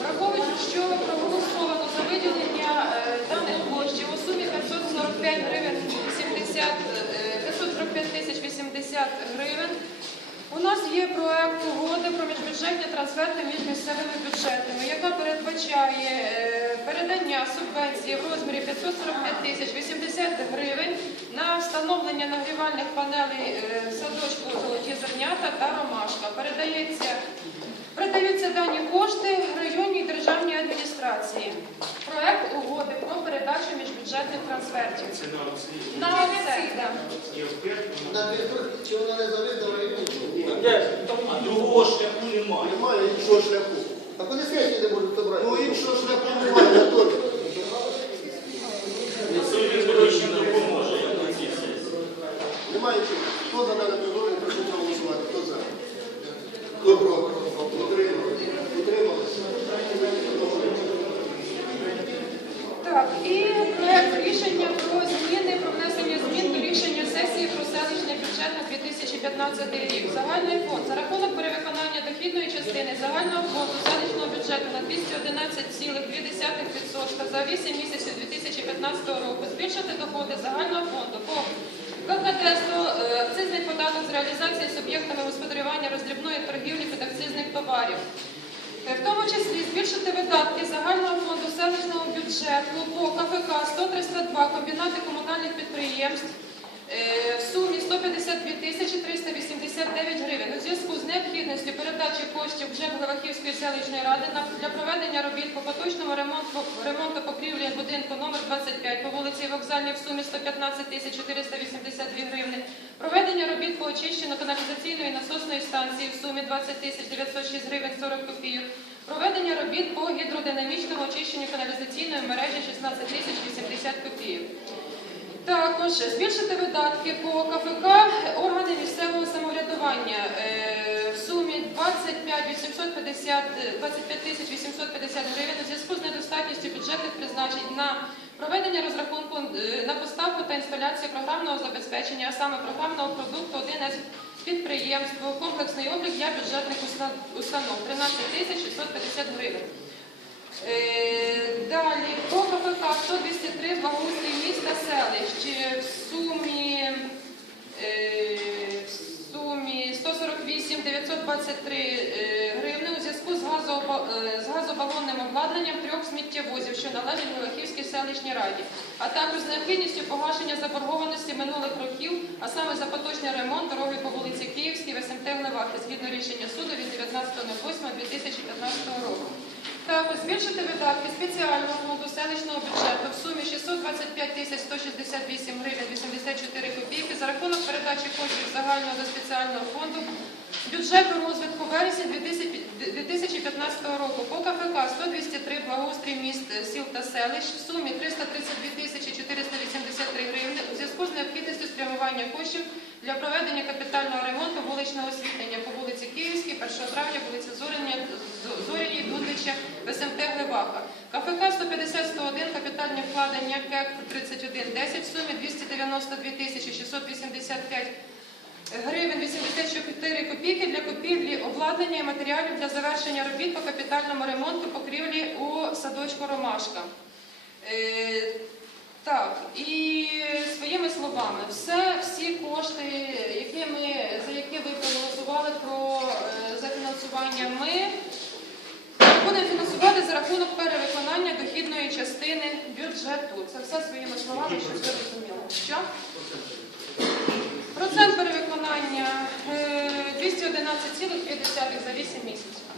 Враховуючи, що проголосовано за виділення е, даних коштів у сумі 545 гривень 80, е, 545 тисяч 80 гривень, у нас є проект угоди про міжбюджетні трансферти між місцевими бюджетами, яка передбачає е, передання субвенції в розмірі 545 тисяч 80 гривень на встановлення нагрівальних панелей е, в садочку Золоті Зернята та Ромашка. Передається Передаються дані кошти районній державній адміністрації. Проект угоди про передачу міжбюджетних трансфертів. На оцій. На оце, да. На дві трохи, чи вона не завидна? А другого шляху немає. Немає іншого шляху. А куди сесії не можуть забрати. Ну іншого шляху немає, Анатолій. Це Вікторович не допоможе, як на цій сесії. Немає чого. Хто за дане предложення, прошу проголосувати. Хто за? Хто проти? Утримали. Утрималися. Так, і проект рішення про зміни, про внесення змін до рішення сесії про селищний бюджет на 2015 рік. Загальний фонд за рахунок перевиконання дохідної частини загального фонду селищного бюджету на 211,2% за 8 місяців 2015 року збільшити доходи загального фонду по ККД-100, е, акцизний податок з реалізації суб'єктами господарювання роздрібної торгівлі підакцизних товарів. Е, В тому числі збільшити видатки загального фонду селищного бюджету по КФК 132 комбінати комунальних підприємств е, в сумі 152 тисячі 389 гривень у зв'язку з необхідністю передачі коштів селищної ради для проведення робіт по поточному ремонту, ремонту покрівлі будинку номер 25 по вулиці Вокзальній в сумі 115 тисяч 482 гривни, проведення робіт по очищенню каналізаційної насосної станції в сумі 20 тисяч 906 гривень 40 копійок, проведення робіт по гідродинамічному очищенню каналізаційної мережі 16 тисяч 80 копійок. Також збільшити видатки по КФК органи місцевого самоврядування е, в сумі 25 850, 25 тисяч 850 гривень у зв'язку з недостатністю бюджетних призначень на проведення розрахунку е, на поставку та інсталяцію програмного забезпечення, а саме програмного продукту 1С підприємство, комплексний облік для бюджетних установ 13 тисяч 650 гривень. Е, Далі по КПК 123 благоустрій міста селищ в сумі, е, в сумі 148 923 е, гривни у зв'язку е, з газобалонним обладнанням трьох сміттєвозів, що належать Мелахівській селищній раді, а також з необхідністю погашення заборгованості минулих років, а саме за поточний ремонт дороги по вулиці Київській в СМТ Глевахи, згідно рішення суду від 19.08.2015 року. Також збільшити видатки спеціального фонду селищного бюджету в сумі 625 тисяч 168 гривень 84 копійки за рахунок передачі коштів загального до спеціального фонду бюджету розвитку вересня 2015 року. По КФК 123 благоустрій міст, сіл та селищ. В сумі 332 тисячі 483 гривні. У зв'язку з необхідністю спрямування коштів для проведення капітального ремонту вуличного освітлення по вулиці Київській, 1 травня, вулиці Зоряні, Зоряні, Дундича, в СМТ Глибака. КФК 150-101, капітальні вкладення КЕК 3110 в сумі 292 тисячі 685 гривень 84 копійки для купівлі обладнання і матеріалів для завершення робіт по капітальному ремонту покрівлі у садочку Ромашка. Е, так, і своїми словами, все, всі кошти, які ми, за які ви проголосували про е, за ми будемо фінансувати за рахунок перевиконання дохідної частини бюджету. Це все своїми словами, щоб ви розуміли. Що? Процент перевиконання е, 211,5 за 8 місяців.